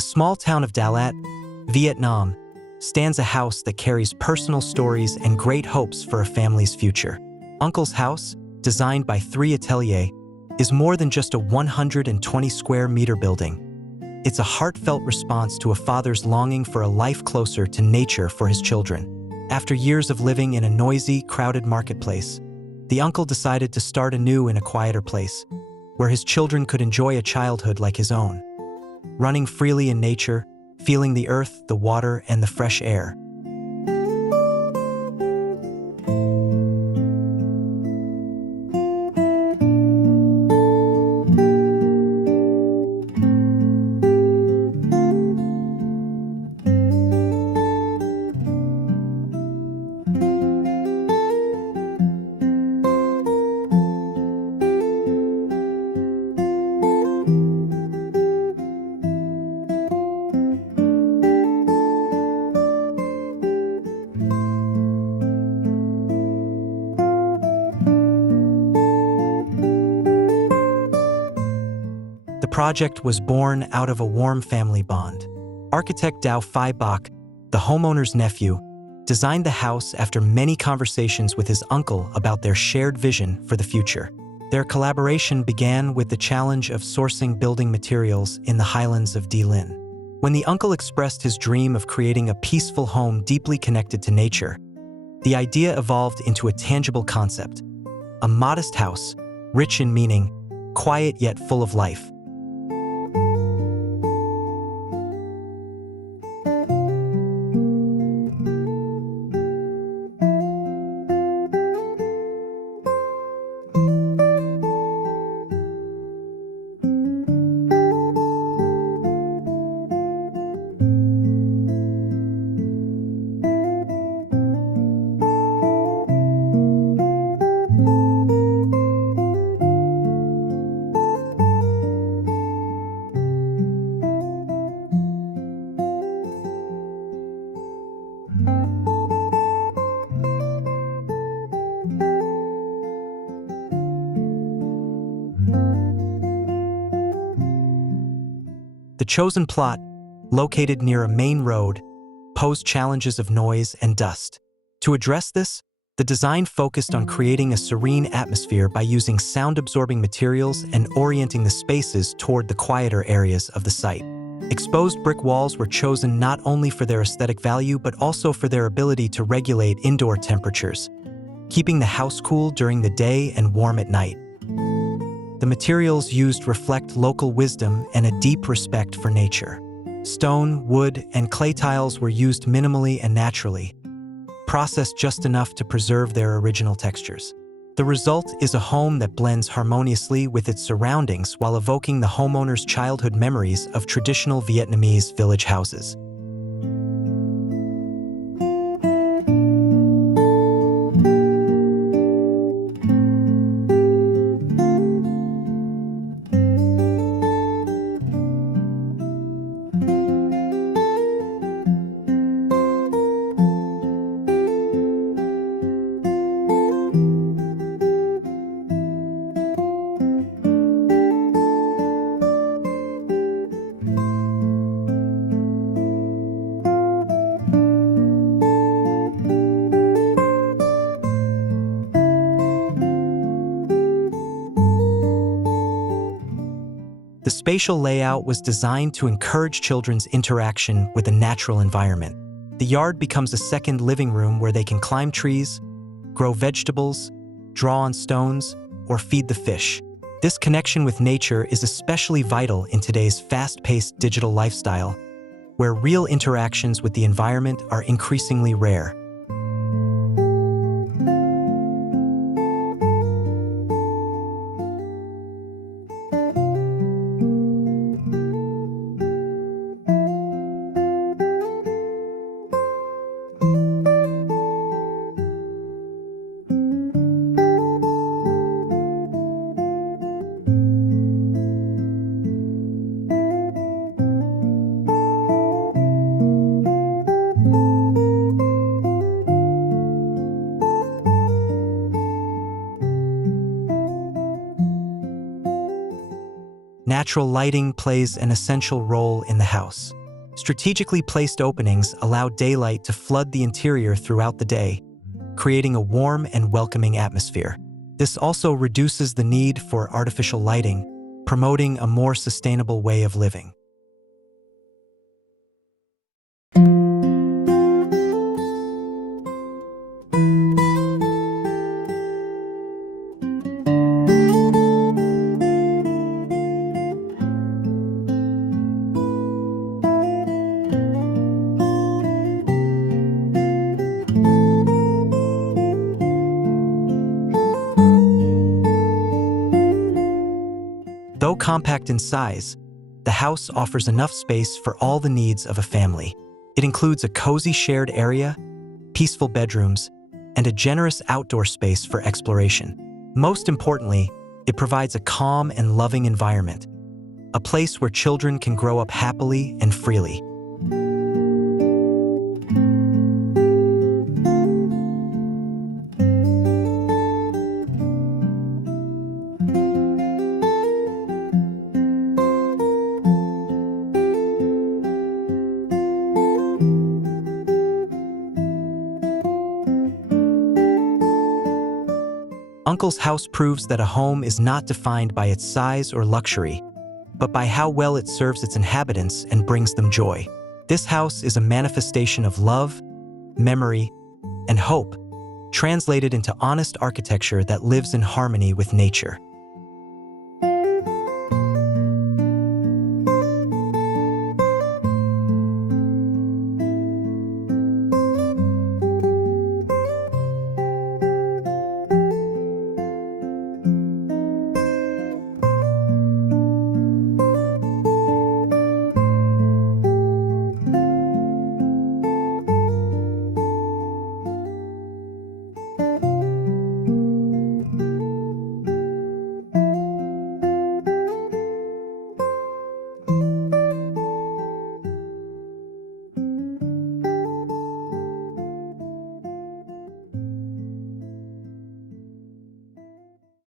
the small town of Dalat, Vietnam, stands a house that carries personal stories and great hopes for a family's future. Uncle's house, designed by Atelier, is more than just a 120 square meter building. It's a heartfelt response to a father's longing for a life closer to nature for his children. After years of living in a noisy, crowded marketplace, the uncle decided to start anew in a quieter place, where his children could enjoy a childhood like his own. Running freely in nature, feeling the earth, the water, and the fresh air. The project was born out of a warm family bond. Architect Bach, the homeowner's nephew, designed the house after many conversations with his uncle about their shared vision for the future. Their collaboration began with the challenge of sourcing building materials in the Highlands of Dalat. When the uncle expressed his dream of creating a peaceful home deeply connected to nature, the idea evolved into a tangible concept: a modest house, rich in meaning, quiet yet full of life. The chosen plot, located near a main road, posed challenges of noise and dust. To address this, the design focused on creating a serene atmosphere by using sound-absorbing materials and orienting the spaces toward the quieter areas of the site. Exposed brick walls were chosen not only for their aesthetic value but also for their ability to regulate indoor temperatures, keeping the house cool during the day and warm at night. The materials used reflect local wisdom and a deep respect for nature. Stone, wood, and clay tiles were used minimally and naturally, processed just enough to preserve their original textures. The result is a home that blends harmoniously with its surroundings while evoking the homeowner's childhood memories of traditional Vietnamese village houses. The spatial layout was designed to encourage children's interaction with the natural environment. The yard becomes a second living room where they can climb trees, grow vegetables, draw on stones, or feed the fish. This connection with nature is especially vital in today's fast-paced digital lifestyle, where real interactions with the environment are increasingly rare. Natural lighting plays an essential role in the house. Strategically placed openings allow daylight to flood the interior throughout the day, creating a warm and welcoming atmosphere. This also reduces the need for artificial lighting, promoting a more sustainable way of living. Though compact in size, the house offers enough space for all the needs of a family. It includes a cozy shared area, peaceful bedrooms, and a generous outdoor space for exploration. Most importantly, it provides a calm and loving environment, a place where children can grow up happily and freely. Uncle's house proves that a home is not defined by its size or luxury, but by how well it serves its inhabitants and brings them joy. This house is a manifestation of love, memory, and hope, translated into honest architecture that lives in harmony with nature.